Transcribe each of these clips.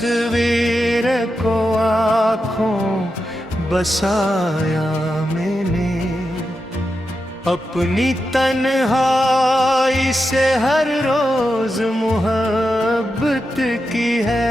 तस्वीर को आँखों बसाया मैंने, अपनी तन्हाई से हर रोज मोहब्बत की है।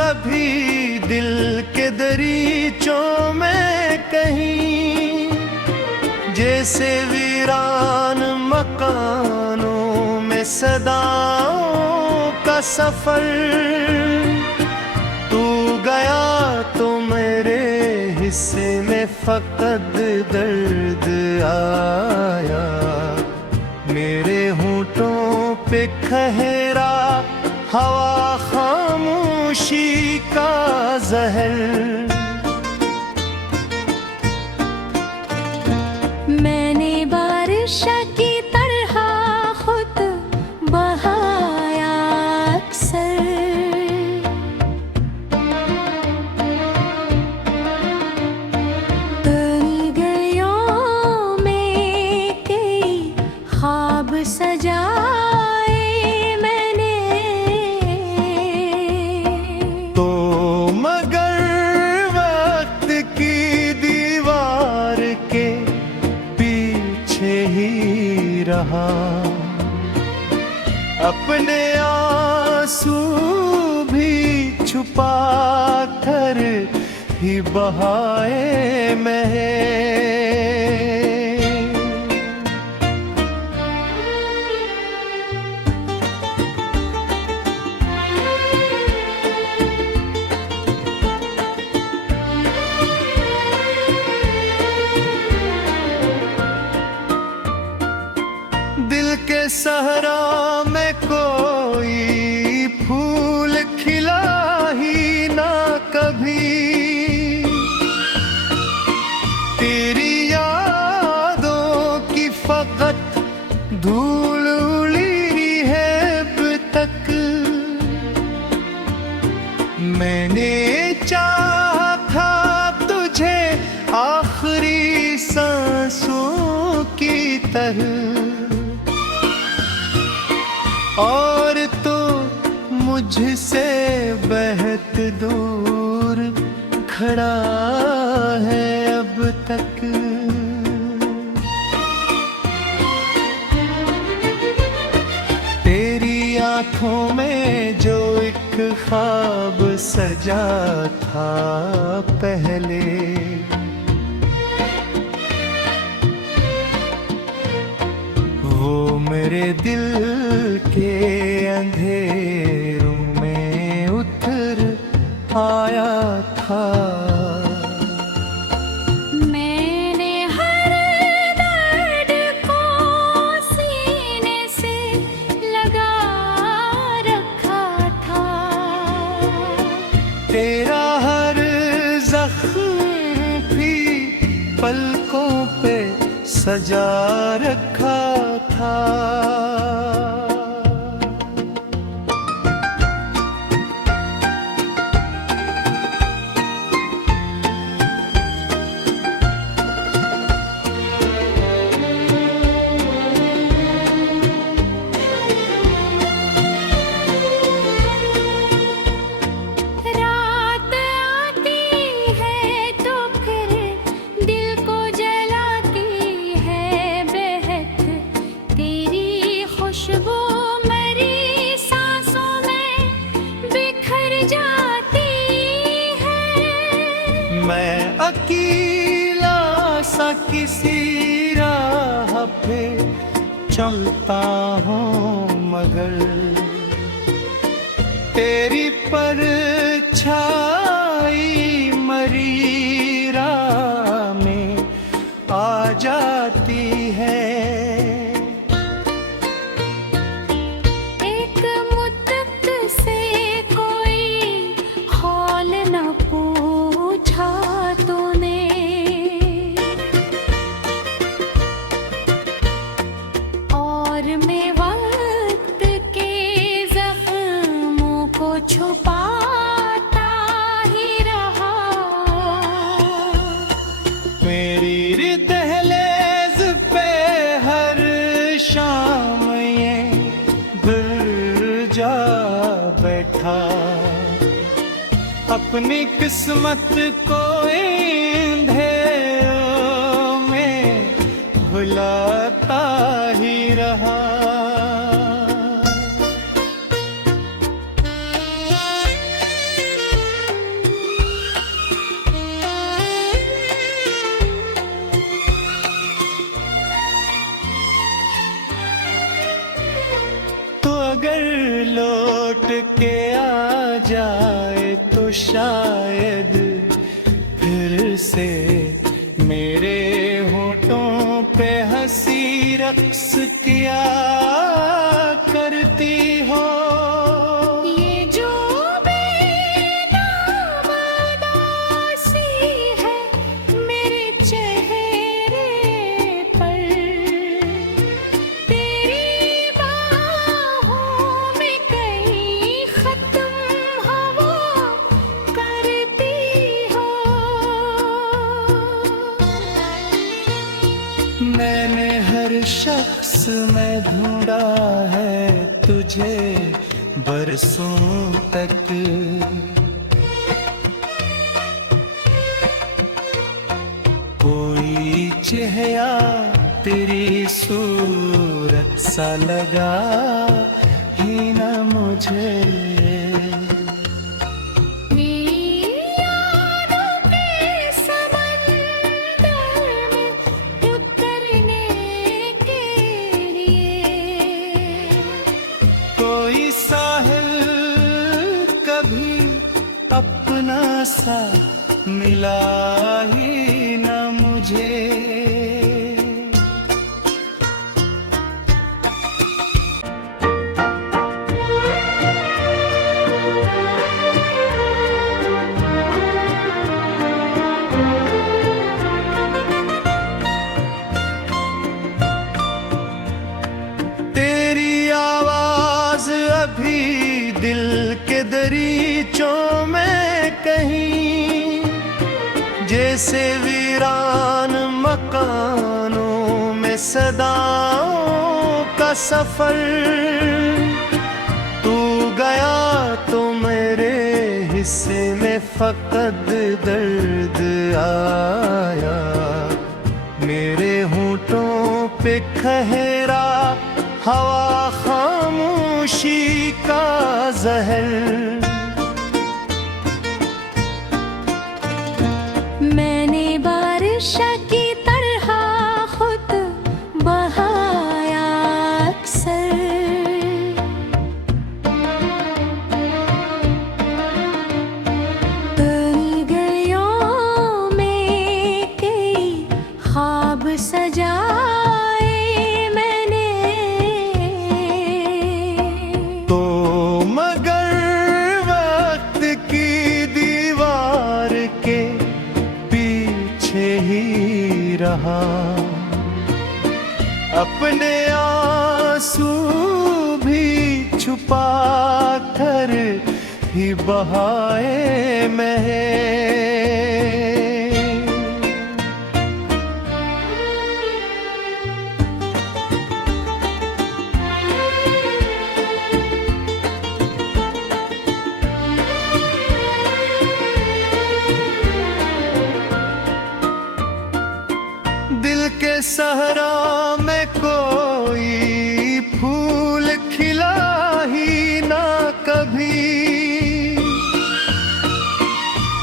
अभी दिल के दरीचों में कहीं, जैसे वीरान मकानों में सदाओं का सफर। तू गया तो मेरे हिस्से में फकत दर्द आया, मेरे होंठों पे खहरा हवा खामोशी का जहर। मैंने बारिश की तरह खुद बहाया अक्सर, तन्हाइयों में कई ख्वाब सजाए मैंने। तो मगर वक्त की दीवार के पीछे ही रहा, अपने आंसू भी छुपा कर ही बहाए मैं। दिल के सहरा में कोई फूल खिला ही ना कभी, तेरी यादों की फकत धूल उड़ी है अब तक। मैंने चाहा था तुझे आखिरी सांसों की तरह, और तो मुझसे बेहद दूर खड़ा है अब तक। तेरी आंखों में जो एक ख्वाब सजा था पहले, वो मेरे दिल के अंधेरों में उतर आया था। मैंने हर दर्द को सीने से लगा रखा था, तेरा हर जख्म भी पलकों पे सजा रखा था। रात आती है तो फिर दिल को जलाती है बेहद तेरी खुशबू, मेरी सांसों में बिखर जाती है। मैं अकेला सा किसी राह पे चलता हूँ, मगर तेरी परछाई मरी राह में आ जाती है। एक मुद्दत से कोई हाल न पूछा तूने, और में वक्त के जख्मों को छुपाता ही रहा। मेरी दहलीज पे हर शाम ये दिल जा बैठा, अपनी किस्मत को अंधेरों में भुलाता ही रहा। तो अगर लौट के आ जाए तो शायद फिर से मेरे होठों पे हंसी रक्स किया करती हो। ये जो बेनाम उदासी है मेरे चेहरे पर, तेरी बाहों में कहीं खत्म हवा करती हो। मैंने हर शख्स में ढूंढा है तुझे बरसों तक, कोई चेहरा तेरी सूरत सा लगा ही न मुझे। यादों के समंदर में उतरने के लिए कोई साहिल कभी अपना सा मिला ही न मुझे। तेरी आवाज अभी दिल के दरीचों में कहीं, जैसे वीरान मकानों में सदाओं का सफर। तू गया तो मेरे हिस्से में फकत दर्द आया, मेरे होठों पे खहरा हवा खामोशी का जहर। मैंने बारिश की तरह खुद बहाया अक्सर, तेरी गलियों में कई ख्वाब सजाए मैंने। तो मगर वक्त की दीवार के पीछे ही रहा, अपने आंसू भी छुपा कर ही बहाए मैं। दिल के सहरा में कोई फूल खिला ही ना कभी,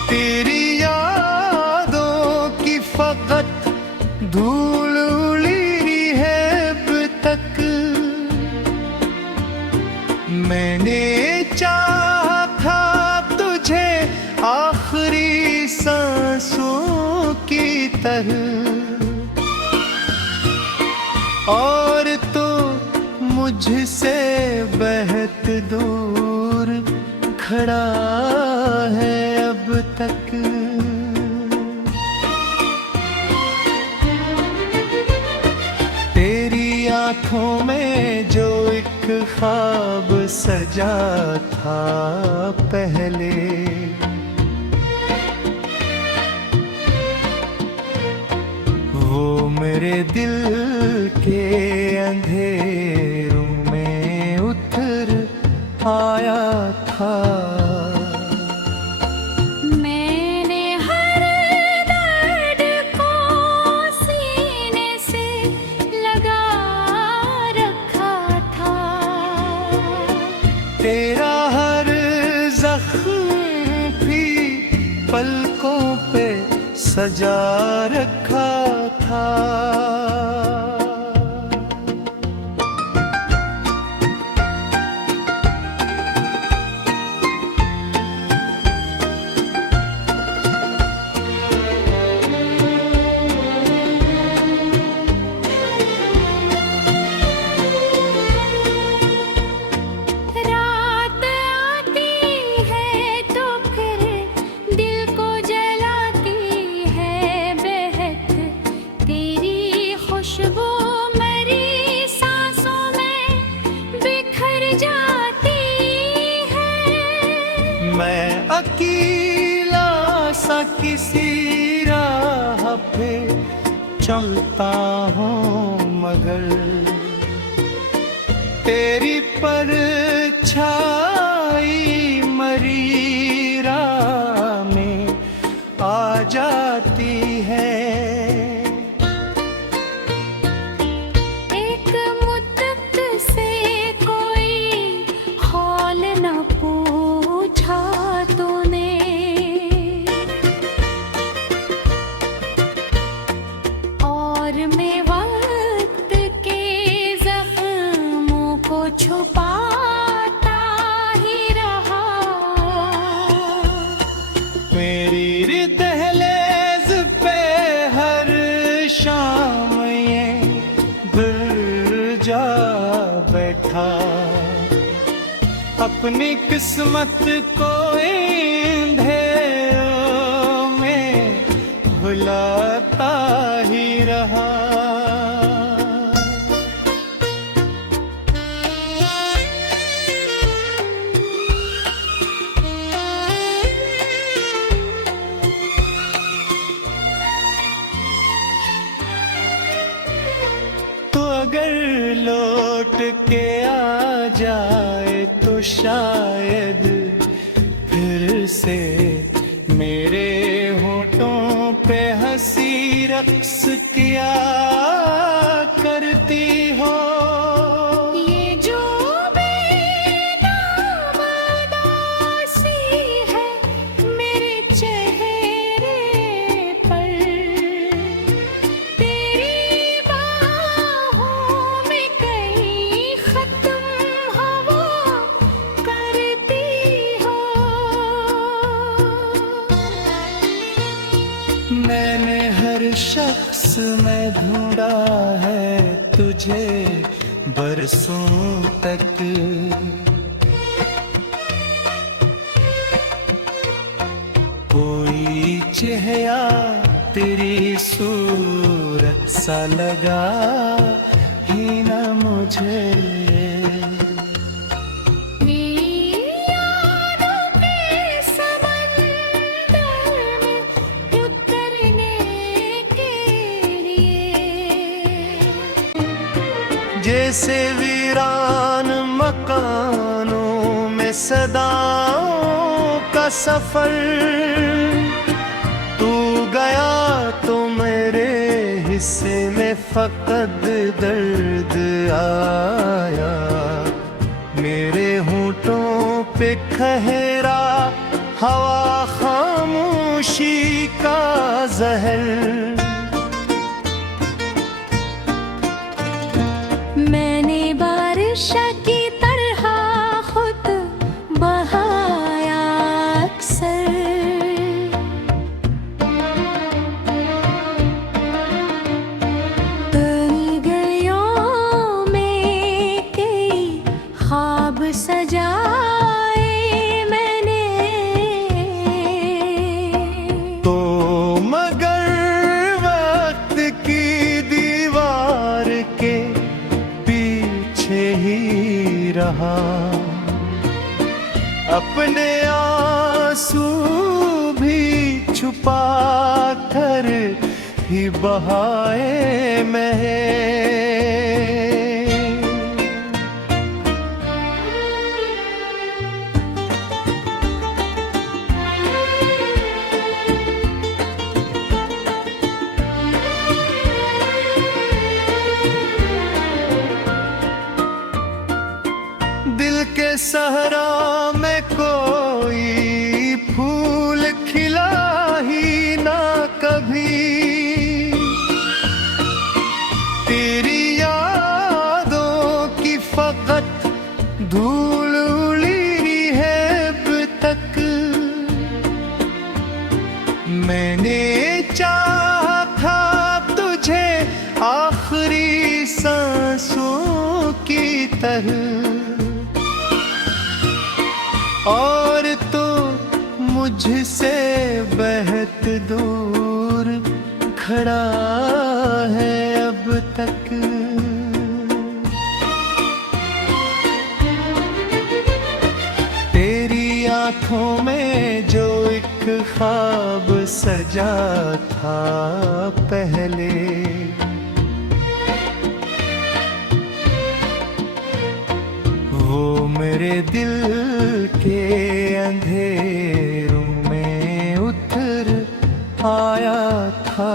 तेरी यादों की फकत धूल उड़ी है अब तक। मैंने चाहा था तुझे आखिरी सांसों की तरह, और तो मुझसे बेहद दूर खड़ा है अब तक। तेरी आंखों में ख्वाब सजा था पहले। वो मेरे दिल के अंधेरों में उतर आया था। मैंने हर दर्द को सीने से लगा रखा था। तेरा हर जख्म भी पलकों पे सजा रखा था। रात आती है तो फिर दिल को जलाती है बेहद तेरी खुशबू मेरी सांसों में बिखर जाती है। मैं अकेला सा किसी राह पे चलता हूँ मगर तेरी परछाई मरी राह में आ जाती है। एक मुद्दत से कोई हाल न पूछा तूने। और मैं वक्त के जख्मों को छुपाता ही रहा। मेरी दहलीज पे हर शाम ये दिल जा बैठा। अपनी किस्मत को अंधेरों में भुलाता ही रहा। तो अगर लौट के आ जाए तो शायद फिर से मेरे होठों पे हंसी रक्स किया करती हो। ये जो बेनाम उदासी है मेरे चेहरे पर, तेरी बाहों में कहीं खत्म हवा करती हो। मैंने हर शख्स में ढूंढा है तुझे बरसों तक। कोई चेहरा तेरी सूरत सा लगा ही न मुझे। यादों के समंदर में उतरने के लिए जैसे वीरान मकानों में सदाओं का सफर, तू गया तो मेरे हिस्से में फकत दर्द आया। मेरे होठों पे खहरा हवा खामोशी का जहर। मैंने बारिश की तरह खुद बहाया अक्सर। तन गलियों में कई ख्वाब सजाए मैंने। तो मगर वक्त की दीवार के पीछे ही रहा, अपने आंसू भी छुपा कर ही बहाए मैं। दिल के सहरा में कोई फूल खिला ही ना कभी, तेरी यादों की फकत धूल उड़ी है अब तक। मैंने चाहा था तुझे आखिरी सांसों की तरह, और तो मुझसे बेहद दूर खड़ा है अब तक। तेरी आंखों में जो एक ख्वाब सजा था पहले, वो मेरे दिल के अंधेरों में उतर आया था।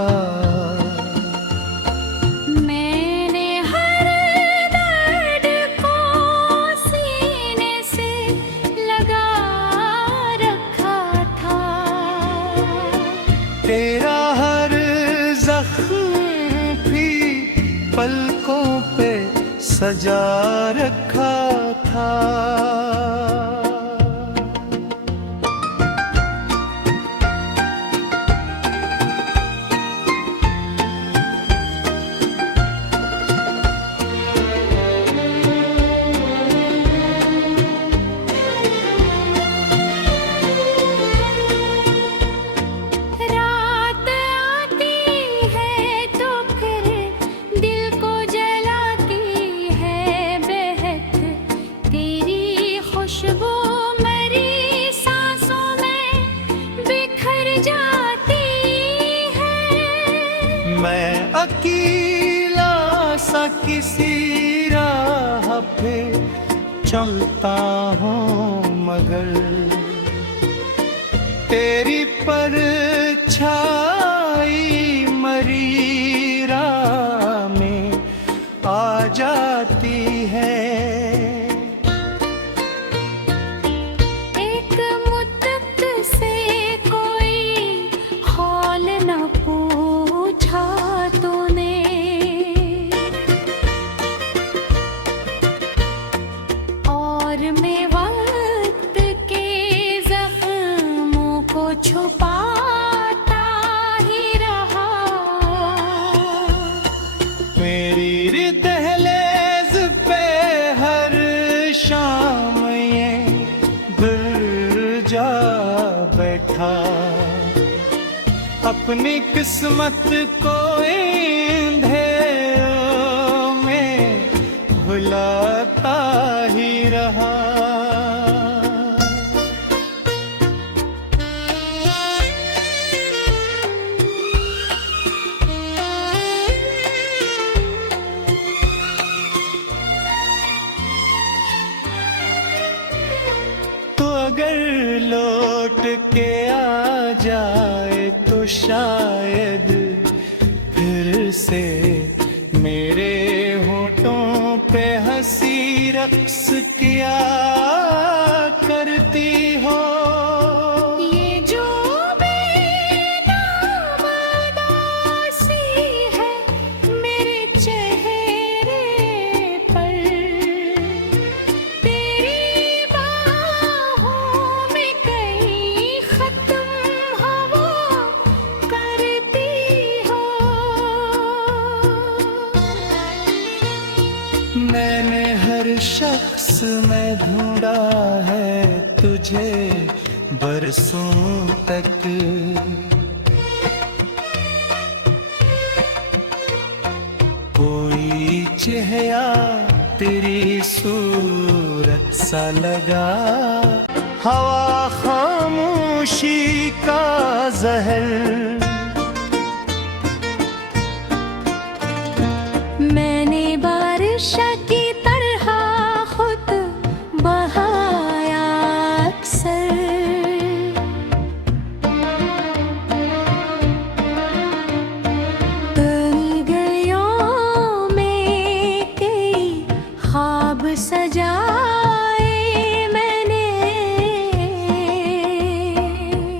मैंने हर दर्द को सीने से लगा रखा था, तेरा हर जख्म भी पलकों पे सजा रखा था। रात आती है तो फिर दिल को जलाती है बेहद, तेरी खुशबू मेरी सांसों में बिखर जाती है। मैं अकेला सा किसी राह पे चलता हूँ, मगर तेरी परछाई मरी राह में आ जाती है। एक मुद्दत से कोई हाल न पूछा तूने, और मैं वक्त के जख्मों को छुपाता ही रहा। मेरी दहलीज पे हर शाम ये दिल जा बैठा, अपनी किस्मत को अंधेरों में भुलाता ही रहा। तो अगर लौट के आ जाए तो शायद फिर से मेरे होठों पे हंसी रक्स किया करती हो। ये जो बेनाम उदासी है मेरे चेहरे पर, तेरी बाहों में कहीं खत्म हवा करती हो। मैंने हर शख्स में ढूंढा है तुझे बरसों तक, कोई चेहरा तेरी सूरत सा लगा। हवा खामोशी का जहर, मैंने बारिश की तरह खुद बहाया अक्सर। गलियों में कई ख्वाब सजाए मैंने,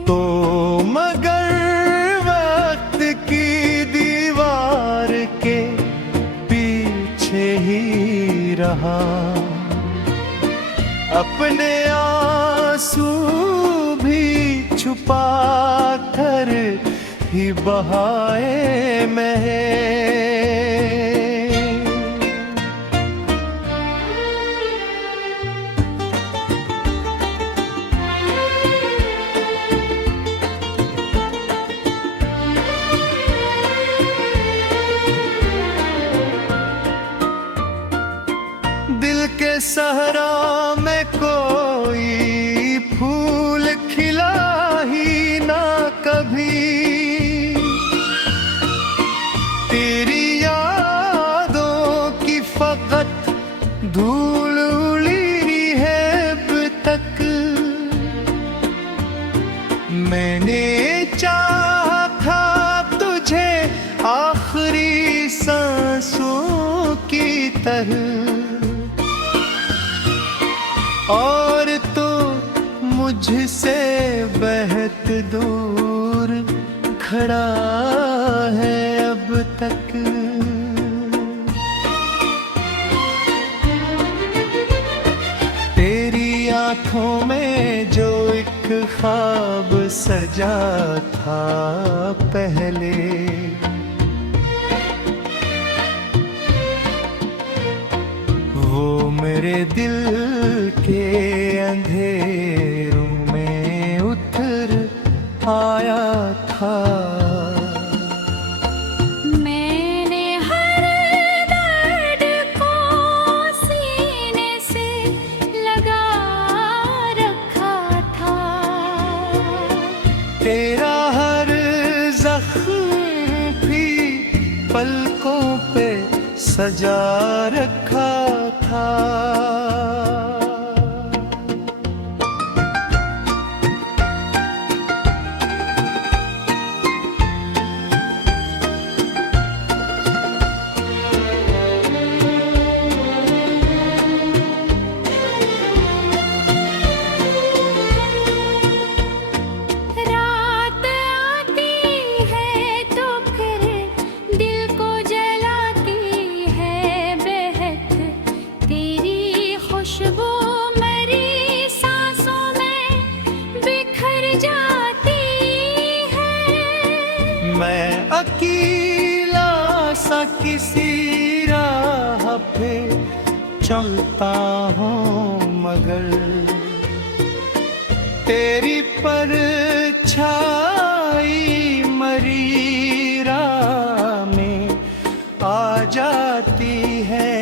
तो मगर वक्त की दीवार के पीछे ही रहा। अपने आंसू भी छुपा कर ही बहाए मैं। दिल के सहरा में कोई फूल खिला ही ना कभी। तेरी यादों की फकत धूल उड़ी है अब तक। मैंने चाहा था तुझे आखिरी सांसों की तरह, और तो मुझसे बेहद दूर खड़ा है अब तक। तेरी आंखों में जो एक ख्वाब सजा था पहले, वो मेरे दिल के अंधेरों में उतर आया था। मैंने हर दर्द को सीने से लगा रखा था। तेरा हर जख्म भी पलकों पे सजा रखा था। रात आती है तो फिर दिल को जलाती है बेहद तेरी खुशबू मेरी सांसों में बिखर जाती है। मैं अकेला सा किसी राह पे चलता हूँ, मगर तेरी परछाई मरी राह में आ जाती है।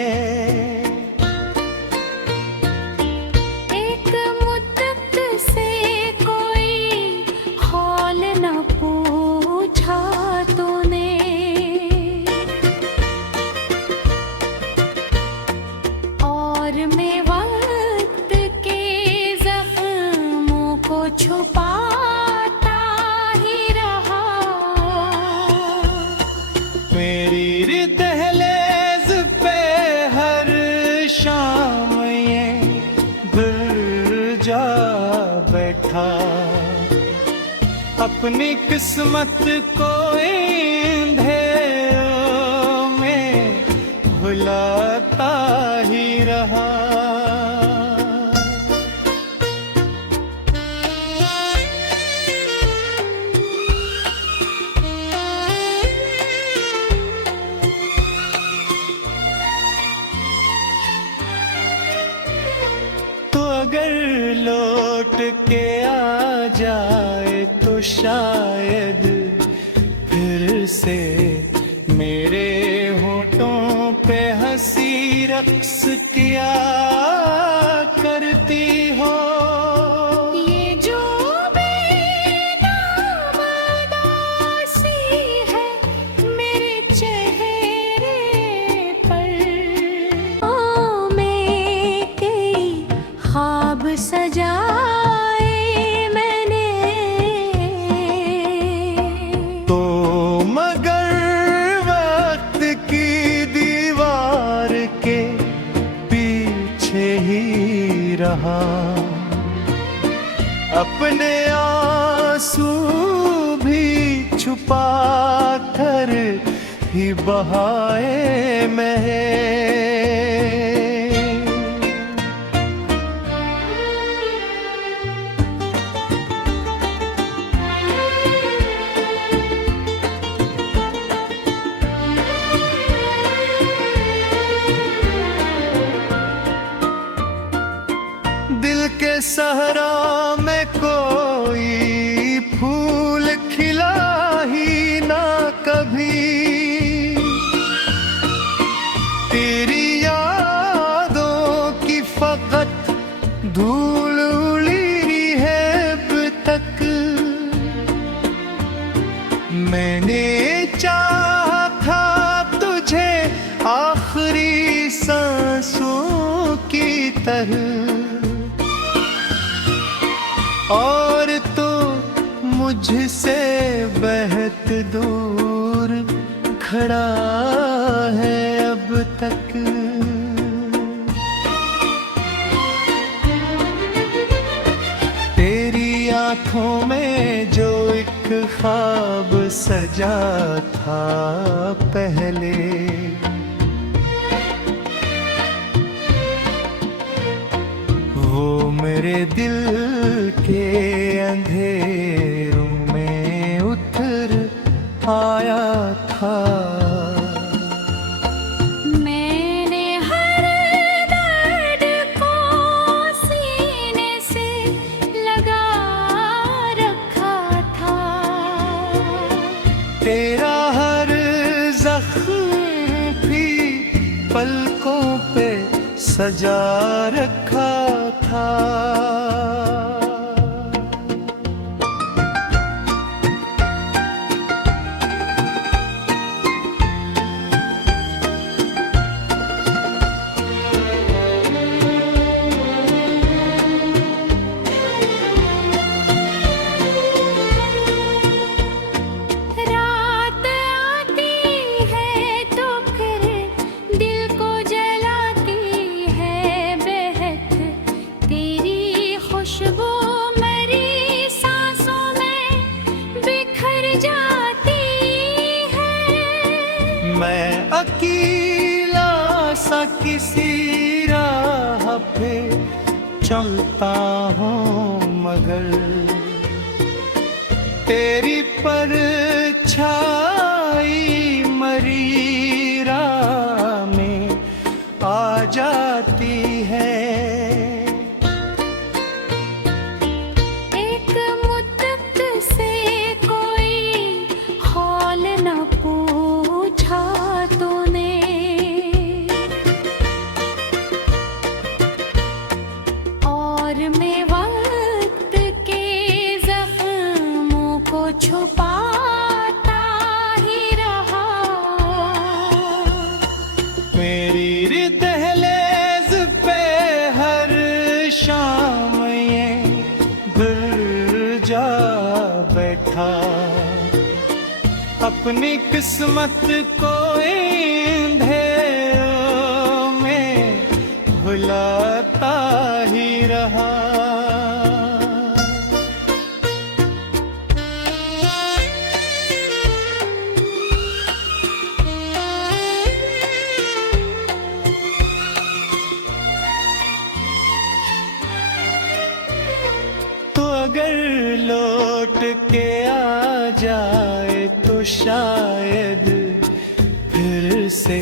एक मुद्दत से कोई हाल न पूछा तूने, और मैं वक्त के जख्मों को छुपाता ही रहा। मेरी दहलीज पे हर शाम ये दिल जा बैठा। अपनी किस्मत को अंधेरों में भुलाता ही रहा। तो अगर लौट के आ जाए तो शायद फिर से मेरे होठों पे हंसी रक्स किया करती। पीछे ही रहा। अपने आंसू भी छुपा कर ही बहाए मैं। दिल के सहरा में कोई फूल खिला ही ना कभी। तेरी यादों की फकत धूल उड़ी है अब तक। मैंने चाहा था तुझे आखिरी सांसों की तरह, और तो मुझसे बेहद दूर खड़ा है अब तक। तेरी आंखों में जो एक ख्वाब सजा था पहले, वो मेरे दिल के अंधेरों में उतर आया था। मैंने हर दर्द को सीने से लगा रखा था। तेरा हर जख्म भी पलकों पे सजा रखा था। रात आती है तो फिर दिल को जलाती है बेहद तेरी खुशबू मेरी सांसों में बिखर जाती है। मैं अकेला सा किसी राह पे चलता हूँ, मगर तेरी परछाई मरी राह में आ जाती है। एक मुद्दत से कोई हाल न पूछा तूने, और मैं वक्त के जख्मों को छुपाता ही रहा। मेरी दहलीज पे हर शाम ये दिल जा बैठा। अपनी किस्मत को अंधेरों में भुलाता ही रहा। तो अगर लौट के आ जाए तो शायद फिर से